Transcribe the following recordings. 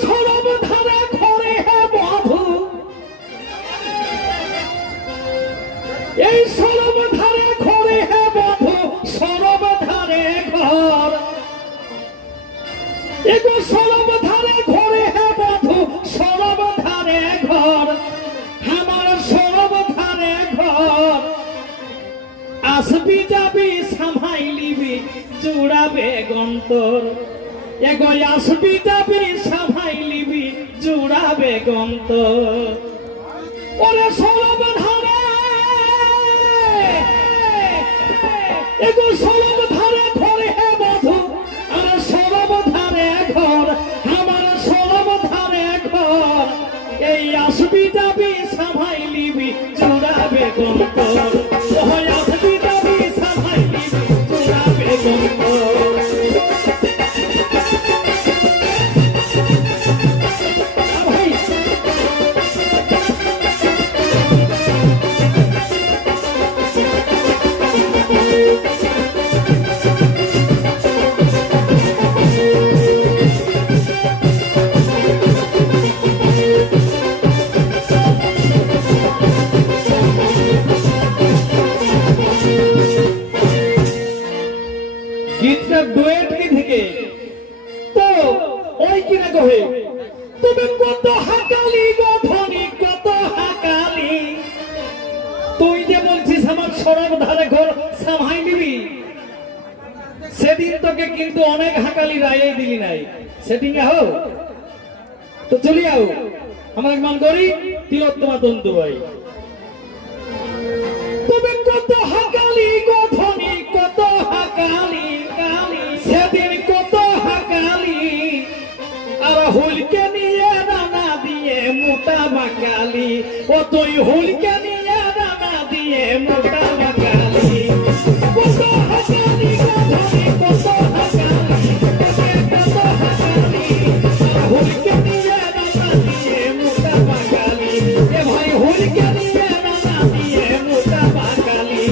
সরব ধারে ঘরে হে বধু এই সরব ধারে ঘরে হে বধু সরব ধারে ঘর এগো সরব ধারে ঘরে হে বধু সরব ধারে ঘর আমার সরব ধারে ঘর আসবি যাবি সামাইলিবি জুড়াবে গন্তর এগো আসবি যাবি সামাইলিবি জুড়াবে গন্তর ওরে সরব ধারে এগো সরব ধারে ঘরে হে বধু আর সরব ধারে ঘর আমার সরব ধারে ঘর এই আসবি যাবি সামাইলিবি জুড়াবে গন্তর ওই আসবি যাবি সামাইলিবি জুড়াবে গন্তর গীতটা ডুয়েট কি থেকে তো ওই কিনা কহে তুমি কত হাকালি গো ধনী কত হাকালি তুই যে বলছিস আমার সরব ধারে ঘর সামাই নিবি সেদিন তোকে কিন্তু অনেক হাকালি রায়ে দিলি নাই সেদিন আও তো চলি আও আমার মান করি তিলোত্তমা তন্তু ভাই তুমি কত হাকালি গো ধনী কত হাকালি সেদিন কত হাকালি আর হুলকে নিয়ে রানা দিয়ে মোটা বাঙালি ও তুই হুলকে নিয়ে রানা দিয়ে মোটা বাঙালি কত হাকালি গো ধনী কত হাকালি কত হাকালি হুলকে নিয়ে রানা দিয়ে মোটা বাঙালি এ ভাই হুলকে নিয়ে রানা দিয়ে মোটা বাঙালি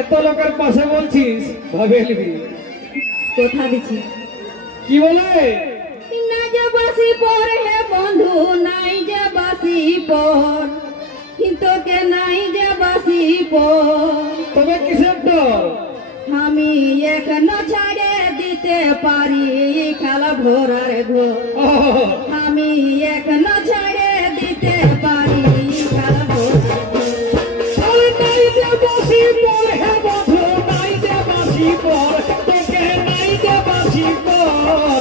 এত লোকের পাশে বলছিস ভাবে কোথা দিছি কি বলে না যে বাসি পর হে বন্ধু নাই যে বাসি পর কিন্তু কে নাই যে বাসি পর তবে কিসের ডর আমি এখনো ছাড়ে দিতে পারি খেলা ঘোরার ঘোর আমি এখনো ছাড়ে দিতে পারি খেলা ঘোরার ঘোর নাই যে বাসি পর হে বন্ধু নাই যে বাসি পর তোকে নাই যে বাসি পর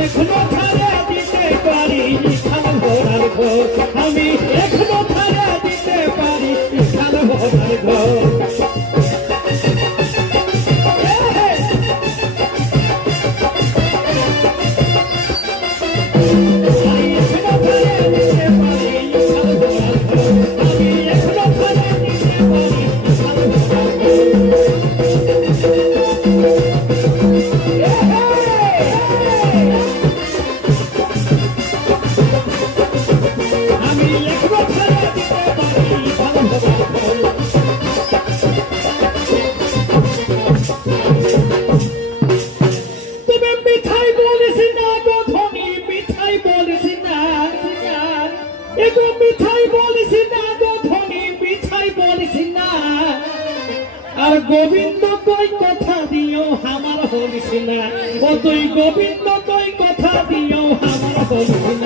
এখনো ছাড়ে দিতে পারি খেলা ঘোরার ঘোর আমি এখনো ছাড়ে দিতে পারি খেলা ঘোরার ঘোর गोविंद कोई कथा दियो हमार होलिस ना ओ तुई गोविंद कोई कथा दियो हमार বলি না